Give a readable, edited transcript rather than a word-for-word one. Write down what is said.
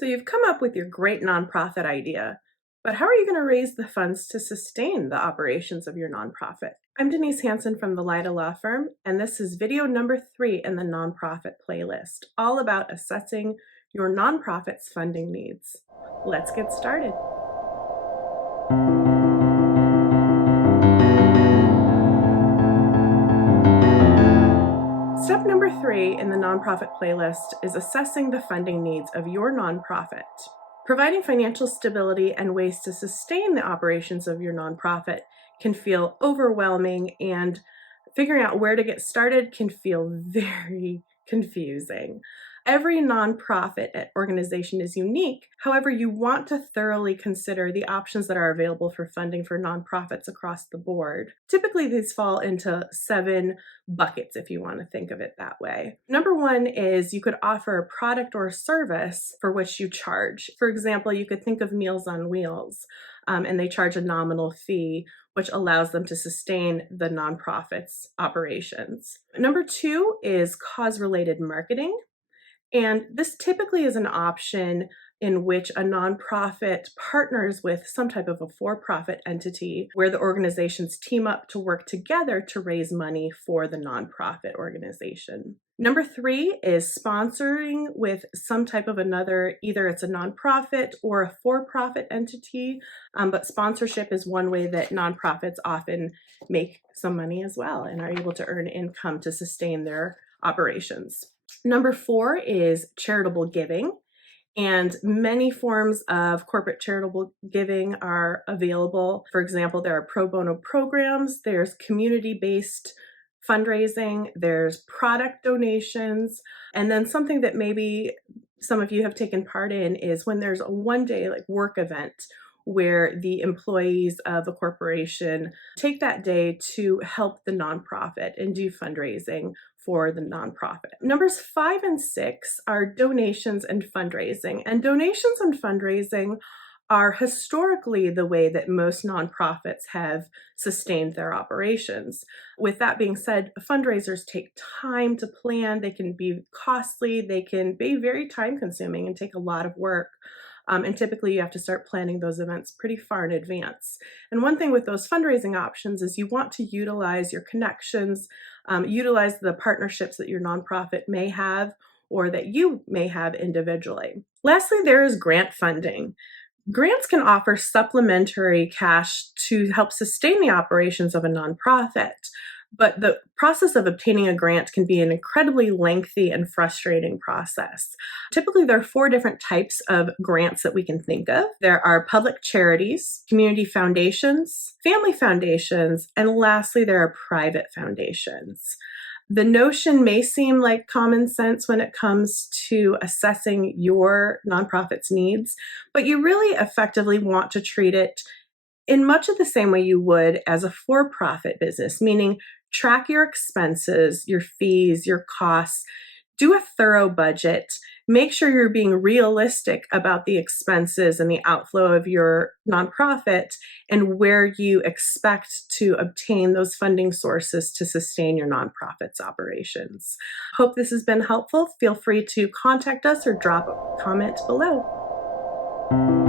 So you've come up with your great nonprofit idea, but how are you going to raise the funds to sustain the operations of your nonprofit? I'm Denise Hansen from the Lyda law firm, and this is video number 3 in the nonprofit playlist, all about assessing your nonprofit's funding needs. Let's get started. Step number 3 in the nonprofit playlist is assessing the funding needs of your nonprofit. Providing financial stability and ways to sustain the operations of your nonprofit can feel overwhelming, and figuring out where to get started can feel very confusing. Every nonprofit organization is unique. However, you want to thoroughly consider the options that are available for funding for nonprofits across the board. Typically, these fall into 7 buckets, if you want to think of it that way. Number 1 is you could offer a product or service for which you charge. For example, you could think of Meals on Wheels, and they charge a nominal fee, which allows them to sustain the nonprofit's operations. Number 2 is cause-related marketing. And this typically is an option in which a nonprofit partners with some type of a for-profit entity where the organizations team up to work together to raise money for the nonprofit organization. Number 3 is sponsoring with some type of another, either it's a nonprofit or a for-profit entity, but sponsorship is one way that nonprofits often make some money as well and are able to earn income to sustain their operations. Number 4 is charitable giving, and many forms of corporate charitable giving are available. For example, there are pro bono programs, there's community-based fundraising, there's product donations, and then something that maybe some of you have taken part in is when there's a one-day work event where the employees of a corporation take that day to help the nonprofit and do fundraising for the nonprofit. Numbers 5 and 6 are donations and fundraising. And donations and fundraising are historically the way that most nonprofits have sustained their operations. With that being said, fundraisers take time to plan. They can be costly. They can be very time consuming and take a lot of work. And typically you have to start planning those events pretty far in advance. And one thing with those fundraising options is you want to utilize your connections, utilize the partnerships that your nonprofit may have or that you may have individually. Lastly, there is grant funding. Grants can offer supplementary cash to help sustain the operations of a nonprofit, but the process of obtaining a grant can be an incredibly lengthy and frustrating process. Typically, there are 4 different types of grants that we can think of. There are public charities, community foundations, family foundations, and lastly, there are private foundations. The notion may seem like common sense when it comes to assessing your nonprofit's needs, but you really effectively want to treat it in much of the same way you would as a for-profit business, meaning track your expenses, your fees, your costs, do a thorough budget, make sure you're being realistic about the expenses and the outflow of your nonprofit and where you expect to obtain those funding sources to sustain your nonprofit's operations. Hope this has been helpful. Feel free to contact us or drop a comment below.